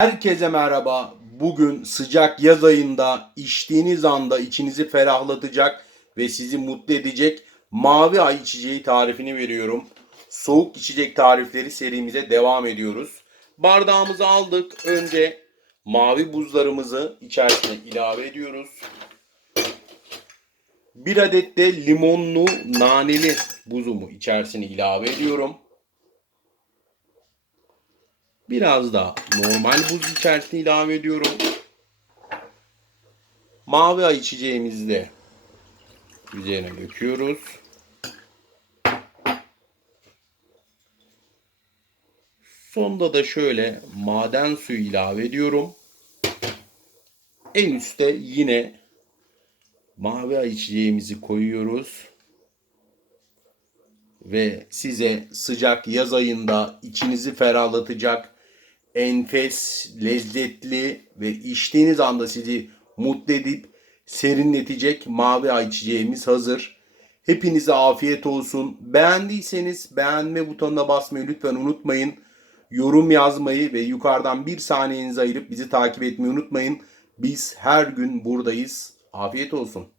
Herkese merhaba. Bugün sıcak yaz ayında içtiğiniz anda içinizi ferahlatacak ve sizi mutlu edecek mavi ay içeceği tarifini veriyorum. Soğuk içecek tarifleri serimize devam ediyoruz. Bardağımızı aldık. Önce mavi buzlarımızı içerisine ilave ediyoruz. Bir adet de limonlu naneli buzumu içerisine ilave ediyorum. Biraz da normal buz içerisine ilave ediyorum. Mavi ay içeceğimizi de üzerine döküyoruz. Sonda da şöyle maden suyu ilave ediyorum. En üstte yine mavi ay içeceğimizi koyuyoruz. Ve size sıcak yaz ayında içinizi ferahlatacak enfes, lezzetli ve içtiğiniz anda sizi mutlu edip serinletecek mavi ay içeceğimiz hazır. Hepinize afiyet olsun. Beğendiyseniz beğenme butonuna basmayı lütfen unutmayın. Yorum yazmayı ve yukarıdan bir saniyenizi ayırıp bizi takip etmeyi unutmayın. Biz her gün buradayız. Afiyet olsun.